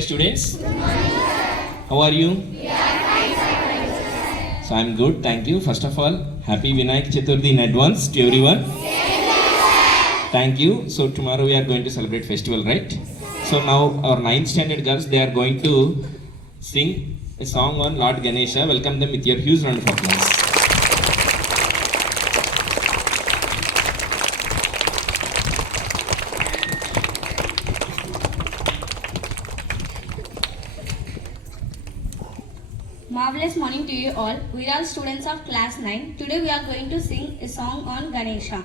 Students, how are you? So I'm good, thank you. First of all, happy Vinayak Chaturthi in advance to everyone. Thank you. So tomorrow we are going to celebrate festival, right? So now our 9th standard girls, they are going to sing a song on Lord Ganesha. Welcome them with your huge round of applause. Marvelous morning to you all. We are students of class 9. Today we are going to sing a song on Ganesha.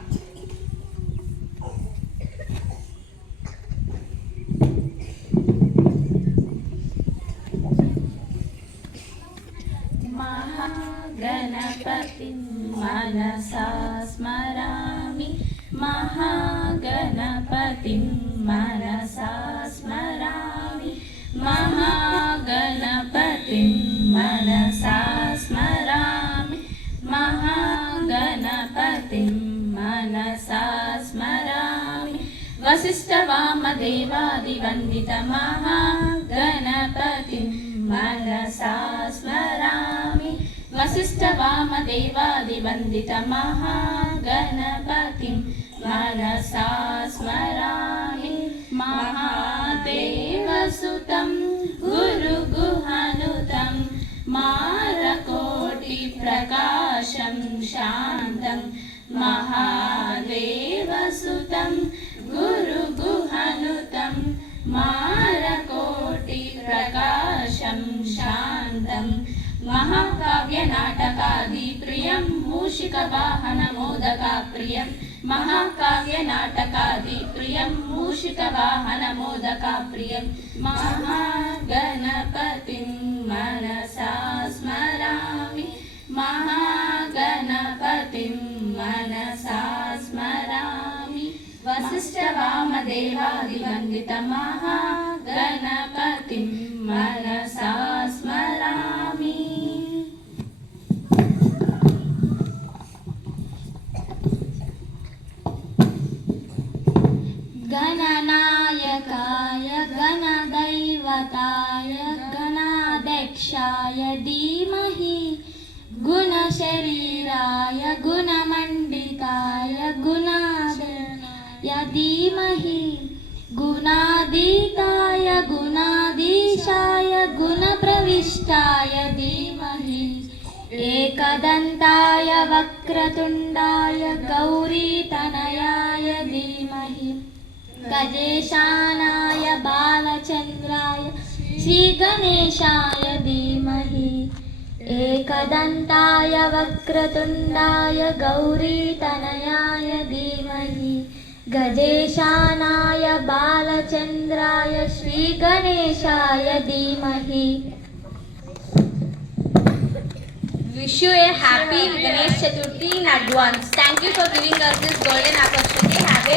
Mahaganapatim manasa smarami Mahaganapatim manasa smarami Mahaganapatim manasa smarami Mahaganapatim manasa smarami Vasishtavamadevaadivandita Mahaganapatim manasa smarami Vasishtavamadevaadivandita Mahaganapatim manasa smarami Mahadevasutam Guruguhanutam Marakoti Prakasham Shantam Mahadevasutam Guruguhanutam Marakoti Prakasham Shantam Mahakavya Natakadi Priyam Mushika Vahana Modaka Priyam Mahakavya Natakadi Priyam Mushika Vahana Modaka Priyam Mahaganapatim manasa smarami Mahaganapatim manasa smarami Vasishtavamadevaadivandita Mahaganapatim manasa smarami. गणनायकाय गणदैवताय गणाध्यक्षाय धीमहि गुणशरीराय गुणमण्डिताय गुणाधनाय धीमहि गुणातीताय गुणाधीशाय गुणप्रविष्टाय धीमहि एकदन्ताय वक्रतुण्डाय गौरीतनयाय धीमहि गजेशानाय बालचन्द्राय श्रीगणेशाय धीमहि एकदन्ताय वक्रतुण्डाय गौरीतनयाय धीमहि गजेशानाय बालचन्द्राय श्रीगणेशाय धीमहि. Wish you a happy Ganesh Chaturthi in advance. Thank you for giving us this golden opportunity. Have a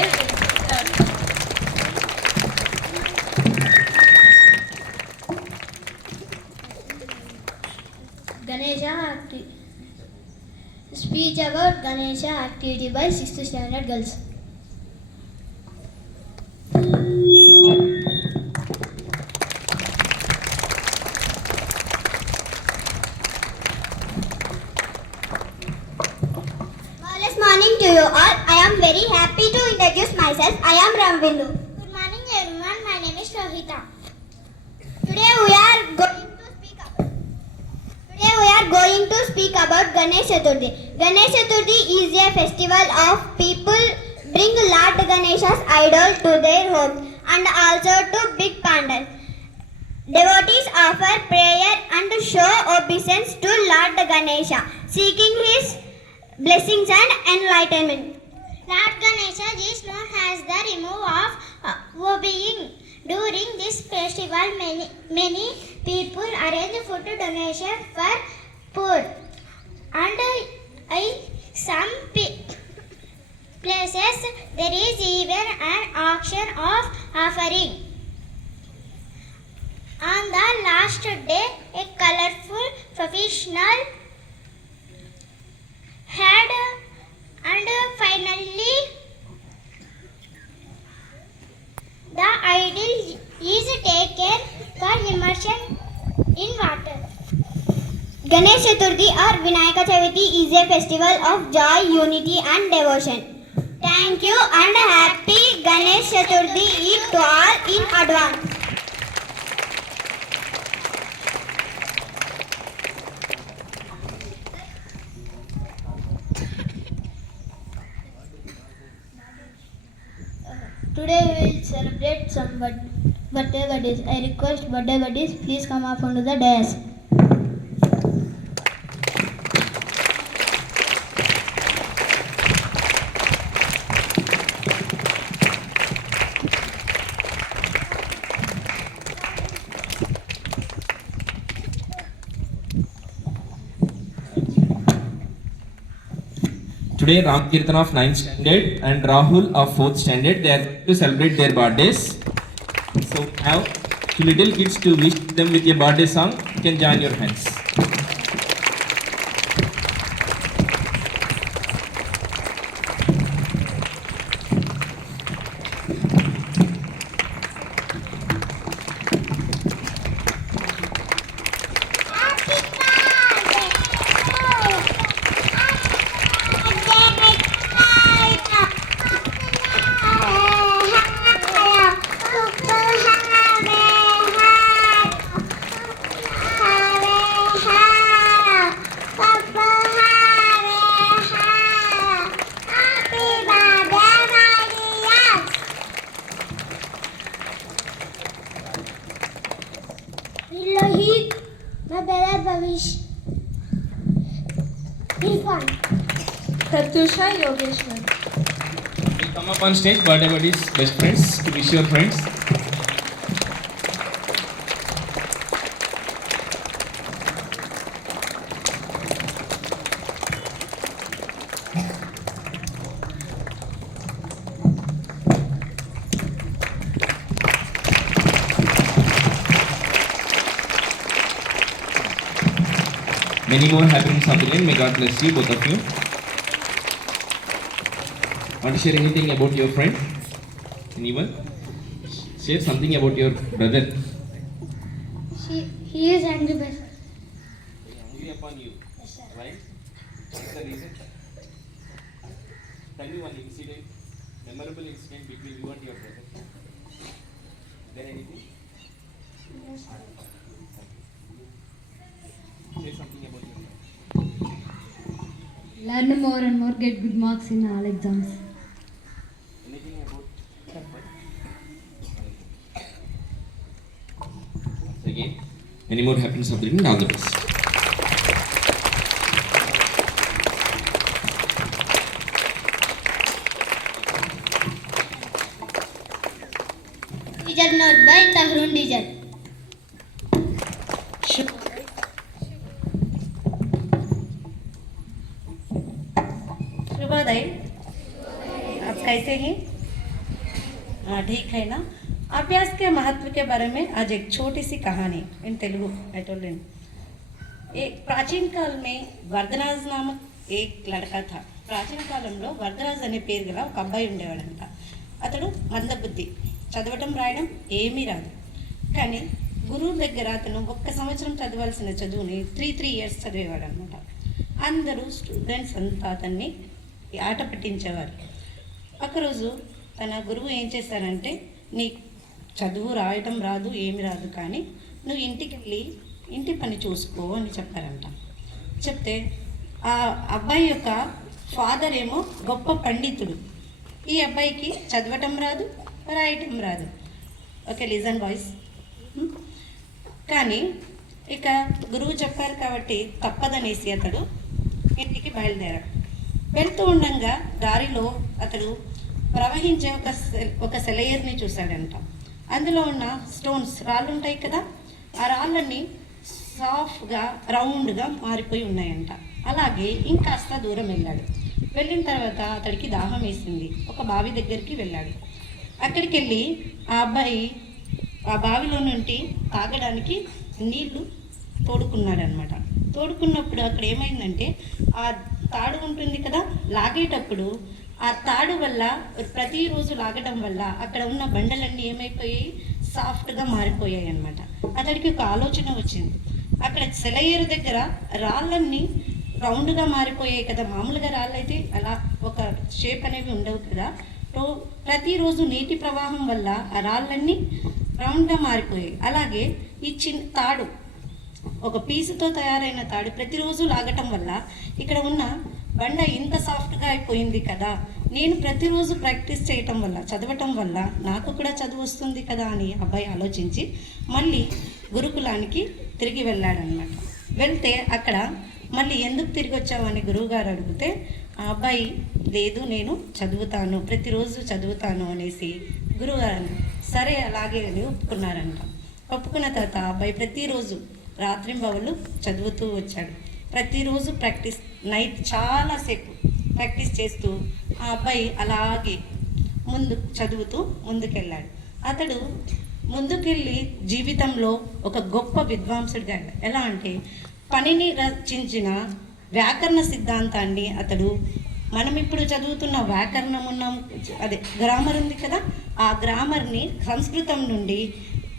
Ganesha speech about Ganesha activity by 6th standard girls. Marvelous morning to you all. I am very happy to introduce myself. I am Ramvindu. Good morning everyone. My name is Rohita. Today we are going to speak about Ganesh Chaturthi. Ganesh Chaturthi is a festival of people bring Lord Ganesha's idol to their home and also to big pandal. Devotees offer prayer and show obeisance to Lord Ganesha, seeking his blessings and enlightenment. Lord Ganesha is known as the remover of well-being. During this festival, many people arrange food donation for poor, and in some places there is even an auction of offering. On the last day, a colorful professional had and finally the idol is taken for immersion in water. Ganesh Chaturthi or Vinayaka Chaviti is a festival of joy, unity and devotion. Thank you and happy Ganesh Chaturthi to all in advance. Today we will celebrate some birthday buddies. I request birthday buddies please come up onto the dais. Today, Ram Kirtan of 9th standard and Rahul of 4th standard, they are going to celebrate their birthdays. So now, to little kids to wish them with a birthday song, you can join your hands. Lohit, my brother Bhavish. Irfan. Pratyusha Yogeshwar. Will come up on stage, birthday buddies, best friends, to wish your friends. Many more happiness of the day. May God bless you, both of you. Want to share anything about your friend? Anyone? Share something about your brother. He is angry by Angry upon you. Right? What's the reason? Tell me one incident, memorable incident between you and your brother. Is there anything? Say something about your friend. Learn more and more, get good marks in all exams. Anything about your friend? Once again, many more happiness of the day and all the best. Teacher note by Tahrun teacher. शुभोदय। आप कैसे हैं? हाँ ठीक है ना। अभ्यास के महत्व के बारे में आज एक छोटी सी कहानी इन तेलुगु I told you. एक प्राचीन काल में वरदराज नामक एक लड़का था. ప్రాచీన కాలంలో వరదరాజు అనే పేరు గల ఒక అబ్బాయి ఉండేవాడంట. అతడు మందబుద్ధి, చదవటం రాయడం ఏమీ రాదు. కానీ గురువు దగ్గర అతను 1 సంవత్సరం చదవాల్సిన చదువుని 3 years చదివేవాడు అనమాట. అందరూ స్టూడెంట్స్ అంతా అతన్ని ఆట పట్టించేవారు. ఒకరోజు తన గురువు ఏం చేశారంటే, నీ చదువు రాయటం రాదు ఏమి రాదు, కానీ నువ్వు ఇంటికి వెళ్ళి ఇంటి పని చూసుకో అని చెప్పారంట. చెప్తే ఆ అబ్బాయి యొక్క ఫాదర్ ఏమో గొప్ప పండితుడు, ఈ అబ్బాయికి చదవటం రాదు రాయటం రాదు. Okay listen boys. కానీ ఇక గురువు చెప్పారు కాబట్టి తప్పదనేసి అతడు ఇంటికి బయలుదేరాడు. వెళ్తూ ఉండగా దారిలో అతడు ప్రవహించే ఒక సెలయేరుని చూశాడంట. అందులో ఉన్న స్టోన్స్, రాళ్ళు ఉంటాయి కదా, ఆ రాళ్ళన్నీ సాఫ్ట్గా రౌండ్గా మారిపోయి ఉన్నాయంట. అలాగే ఇంకాస్త దూరం వెళ్ళాడు. వెళ్ళిన తర్వాత అతడికి దాహం వేసింది. ఒక బావి దగ్గరికి వెళ్ళాడు. అక్కడికి వెళ్ళి ఆ అబ్బాయి ఆ బావిలో నుండి తాగడానికి నీళ్లు తోడుకున్నాడనమాట. తోడుకున్నప్పుడు అక్కడ ఏమైందంటే, ఆ తాడు ఉంటుంది కదా, లాగేటప్పుడు ఆ తాడు వల్ల ప్రతిరోజు లాగడం వల్ల అక్కడ ఉన్న బండలన్నీ ఏమైపోయాయి, సాఫ్ట్గా మారిపోయాయి అన్నమాట. అతడికి ఒక ఆలోచన వచ్చింది. అక్కడ సెలయేరు దగ్గర రాళ్ళన్నీ రౌండ్గా మారిపోయాయి కదా, మామూలుగా రాళ్ళు అయితే అలా ఒక షేప్ అనేవి ఉండవు కదా. ప్రతిరోజు నీటి ప్రవాహం వల్ల ఆ రాళ్ళన్నీ రౌండ్గా మారిపోయాయి. అలాగే ఈ చిన్న తాడు, ఒక పీసుతో తయారైన తాడు ప్రతిరోజు లాగటం వల్ల ఇక్కడ ఉన్న బండ ఇంత సాఫ్ట్గా అయిపోయింది కదా, నేను ప్రతిరోజు ప్రాక్టీస్ చేయటం వల్ల, చదవటం వల్ల నాకు కూడా చదువు వస్తుంది కదా అని అబ్బాయి ఆలోచించి మళ్ళీ గురుకులానికి తిరిగి వెళ్ళాడనమాట. వెళ్తే అక్కడ మళ్ళీ ఎందుకు తిరిగి వచ్చామని గురువుగారు అడిగితే ఆ అబ్బాయి లేదు నేను చదువుతాను, ప్రతిరోజు చదువుతాను అనేసి గురువుగారు సరే అలాగే అని ఒప్పుకున్నారంట. ఒప్పుకున్న తర్వాత ఆ అబ్బాయి ప్రతిరోజు రాత్రింబవళ్ళు చదువుతూ వచ్చాడు. ప్రతిరోజు ప్రాక్టీస్, నైట్ చాలాసేపు ప్రాక్టీస్ చేస్తూ ఆ అబ్బాయి అలాగే చదువుతూ ముందుకెళ్ళాడు. అతడు ముందుకెళ్ళి జీవితంలో ఒక గొప్ప విద్వాంసుడిగా, ఎలా అంటే పనిని రచించిన వ్యాకరణ సిద్ధాంతాన్ని అతడు, మనం ఇప్పుడు చదువుతున్న వ్యాకరణం ఉన్నాం, అదే గ్రామర్ ఉంది కదా, ఆ గ్రామర్ని సంస్కృతం నుండి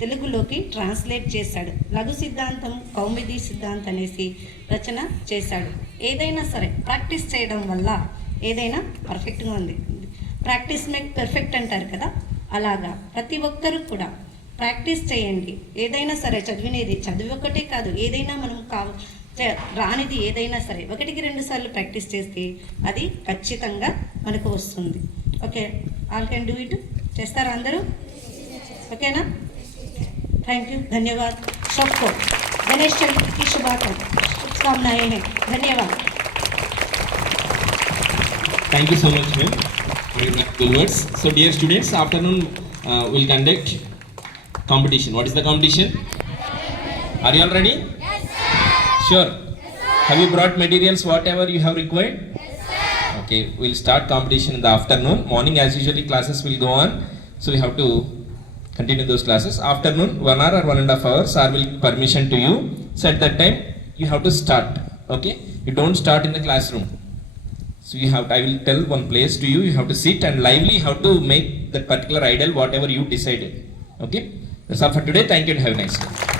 తెలుగులోకి ట్రాన్స్లేట్ చేశాడు. లఘు సిద్ధాంతం, కౌముది సిద్ధాంతం అనేసి రచన చేశాడు. ఏదైనా సరే ప్రాక్టీస్ చేయడం వల్ల ఏదైనా పర్ఫెక్ట్గా ఉంది. ప్రాక్టీస్ మేక్ పర్ఫెక్ట్ అంటారు కదా, అలాగా ప్రతి ఒక్కరూ కూడా ప్రాక్టీస్ చేయండి. ఏదైనా సరే చదివినది, చదివి ఒకటే కాదు, ఏదైనా మనం రానిది ఏదైనా సరే 1-2 సార్లు ప్రాక్టీస్ చేస్తే అది ఖచ్చితంగా మనకు వస్తుంది. Okay, all can do it. చేస్తారా అందరూ? ఓకేనా? थैंक यू, धन्यवाद सबको। गणेश चतुर्थी की शुभकामनाएं हैं। धन्यवाद। Thank you so much, ma'am, for your good words. So, dear students, afternoon we'll conduct competition. What is the competition? Are you all ready? Yes, sir. Sure. Yes, sir. Have you brought materials, whatever you have required? Yes, sir. Okay, we'll start competition in the afternoon. Morning, as usually, classes will go on. So, we have to continue those classes. Afternoon, 1 hour or 1.5 hours, sir will give permission to you. So, at that time, you have to start. Okay? You don't start in the classroom. So I will tell one place to you, you have to sit and lively, you have to make that particular idol whatever you decided. Okay? That's all for today. Thank you and have a nice day.